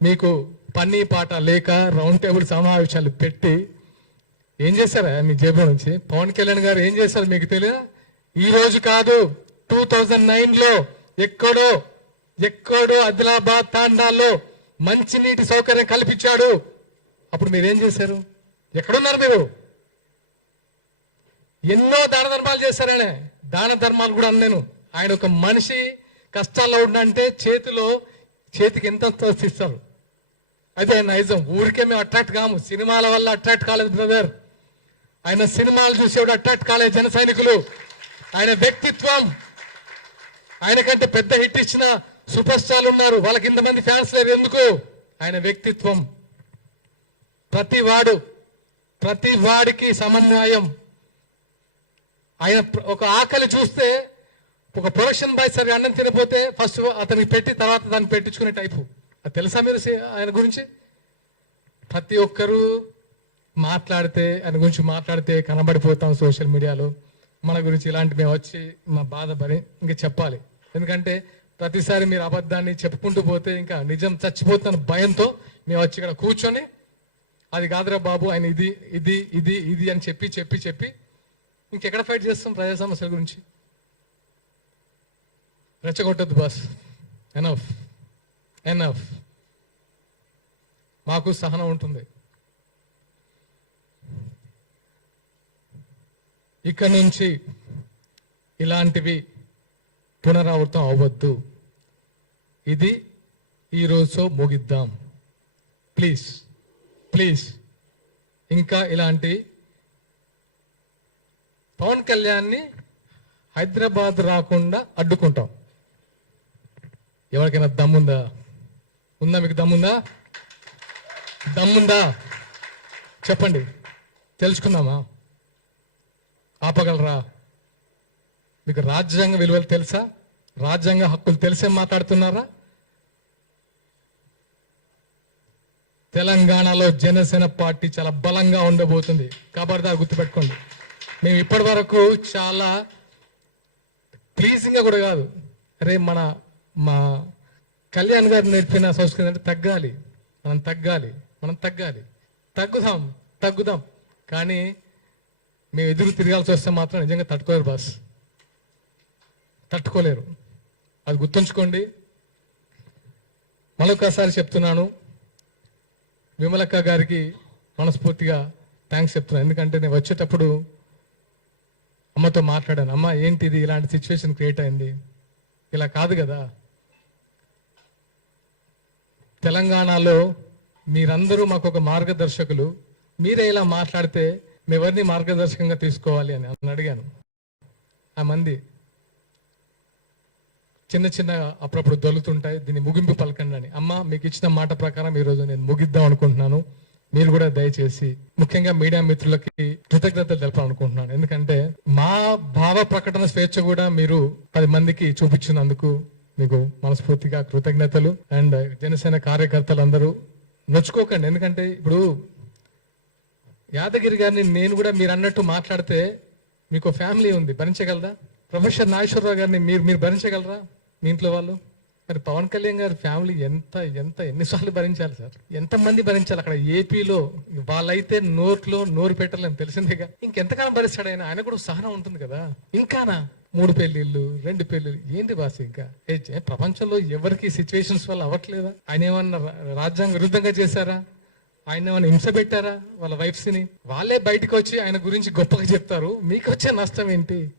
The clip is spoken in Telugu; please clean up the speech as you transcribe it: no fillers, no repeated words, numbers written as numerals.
మీకు పని పాట లేక రౌండ్ టేబుల్ సమావేశాలు పెట్టి ఏం చేశారా మీ జేబులో నుంచి? పవన్ కళ్యాణ్ గారు ఏం చేశారు మీకు తెలియదా? ఈ రోజు కాదు, 2009లో ఎక్కడో ఆదిలాబాద్ తాండాల్లో మంచినీటి సౌకర్యం కల్పించాడు. అప్పుడు మీరేం చేశారు? ఎక్కడున్నారు మీరు? ఎన్నో దాన ధర్మాలు చేశారు ఆయన. దాన ధర్మాలు కూడా అన్నాను. ఆయన ఒక మనిషి కష్టాల్లో ఉండంటే చేతికి ఎంత ఇస్తారు. అదే నైజం. ఊరికే మేము అట్రాక్ట్ కాము, సినిమాల వల్ల అట్రాక్ట్ కాలేదు బ్రదర్. ఆయన సినిమాలు చూసేవాడు అట్రాక్ట్ కాలేదు జన సైనికులు. ఆయన వ్యక్తిత్వం, ఆయనకంటే పెద్ద హిట్ ఇచ్చిన సూపర్ స్టార్లు ఉన్నారు, వాళ్ళకి ఇంతమంది ఫ్యాన్స్ లేరు. ఎందుకు? ఆయన వ్యక్తిత్వం. ప్రతి వాడికి సమన్వయం. ఆయన ఒక ఆకలి చూస్తే ఒక ప్రొడక్షన్ బాయ్ సరే అన్నం తినపోతే ఫస్ట్ అతనికి పెట్టి తర్వాత దాన్ని పెట్టించుకునే టైపు. అది తెలుసా మీరు ఆయన గురించి? ప్రతి ఒక్కరూ ఆయన గురించి మాట్లాడితే కనబడిపోతాం సోషల్ మీడియాలో. మన గురించి ఇలాంటి మేము వచ్చి మా బాధపడి ఇంకా చెప్పాలి. ఎందుకంటే ప్రతిసారి మీరు అబద్ధాన్ని చెప్పుకుంటూ పోతే ఇంకా నిజం చచ్చిపోతున్న భయంతో మేము వచ్చి ఇక్కడ కూర్చొని అది కాదురా బాబు ఆయన ఇది ఇది ఇది ఇది అని చెప్పి ఇంకెక్కడ ఫైట్ చేస్తాం ప్రజా సమస్యల గురించి? రెచ్చగొట్టద్దు బాస్. ఎనఫ్. మాకు సహనం ఉంటుంది. ఇక నుంచి ఇలాంటివి పునరావృతం అవ్వద్దు. ఇది ఈరోజు ముగిద్దాం ప్లీజ్. ఇంకా ఇలాంటి పవన్ కళ్యాణ్ని హైదరాబాద్ రాకుండా అడ్డుకుంటాం. ఎవరికైనా దమ్ముందా? మీకు దమ్ముందా చెప్పండి, తెలుసుకుందామా? ఆపగలరా? మీకు రాజ్యాంగ విలువలు తెలుసా? రాజ్యాంగ హక్కులు తెలిసే మాట్లాడుతున్నారా? తెలంగాణలో జనసేన పార్టీ చాలా బలంగా ఉండబోతుంది. ఖబర్దార్ గుర్తుపెట్టుకోండి. మేము ఇప్పటి వరకు చాలా ప్లీజింగ్గా కూడా కాదు, అరే మా కళ్యాణ్ గారు నేర్పిన సంస్కృతి అంటే మనం తగ్గుదాం. కానీ మేము ఎదురు తిరగాల్సి వస్తే మాత్రం నిజంగా తట్టుకోలేరు. అది గుర్తుంచుకోండి. మరొకసారి చెప్తున్నాను, విమలక్క గారికి మనస్ఫూర్తిగా థ్యాంక్స్ చెప్తున్నాను. ఎందుకంటే నేను వచ్చేటప్పుడు అమ్మతో మాట్లాడాను. అమ్మ ఏంటిది ఇలాంటి సిచ్యువేషన్ క్రియేట్ అయింది, ఇలా కాదు కదా. తెలంగాణలో మీరందరూ మాకు ఒక మార్గదర్శకులు, మీరే ఇలా మాట్లాడితే మేమెవరిని మార్గదర్శకంగా తీసుకోవాలి అని అడిగాను. ఆ మంది చిన్న అప్పుడప్పుడు దొలుతుంటాయి, దీన్ని ముగింపు పలకండి అని. అమ్మ మీకు ఇచ్చిన మాట ప్రకారం ఈరోజు నేను ముగిద్దాం అనుకుంటున్నాను. మీరు కూడా దయచేసి ముఖ్యంగా మీడియా మిత్రులకి కృతజ్ఞతలు తెలపాలనుకుంటున్నాను. ఎందుకంటే మా భావ ప్రకటన స్వేచ్ఛ కూడా మీరు 10 మందికి చూపించినందుకు మీకు మనస్ఫూర్తిగా కృతజ్ఞతలు. అండ్ జనసేన కార్యకర్తలు అందరూ నొచ్చుకోకండి. ఎందుకంటే ఇప్పుడు యాదగిరి గారిని నేను కూడా మీరు అన్నట్టు మాట్లాడితే మీకు ఫ్యామిలీ ఉంది, భరించగలరా? ప్రొఫెసర్ నాగేశ్వరరావు గారిని మీరు భరించగలరా? మీ ఇంట్లో వాళ్ళు. మరి పవన్ కళ్యాణ్ గారి ఫ్యామిలీ ఎన్నిసార్లు భరించాలి సార్? ఎంతమంది భరించాలి? అక్కడ ఏపీలో వాళ్ళైతే నోరు పెట్టాలని తెలిసిందేగా. ఇంకెంతకాలం భరిస్తాడు ఆయన? ఆయన కూడా సహనం ఉంటుంది కదా. ఇంకానా 3 పెళ్లిళ్ళు 2 పెళ్లిళ్ళు ఏంటి బాస్? ఇంకా ప్రపంచంలో ఎవరికి సిచ్యువేషన్స్ వల్ల అవ్వట్లేదా? ఆయన ఏమన్నా రాజ్యాంగ విరుద్ధంగా చేశారా? ఆయన ఏమైనా హింస పెట్టారా వాళ్ళ వైఫ్స్ ని? వాళ్ళే బయటకు వచ్చి ఆయన గురించి గొప్పగా చెప్తారు. మీకు వచ్చే నష్టం ఏంటి?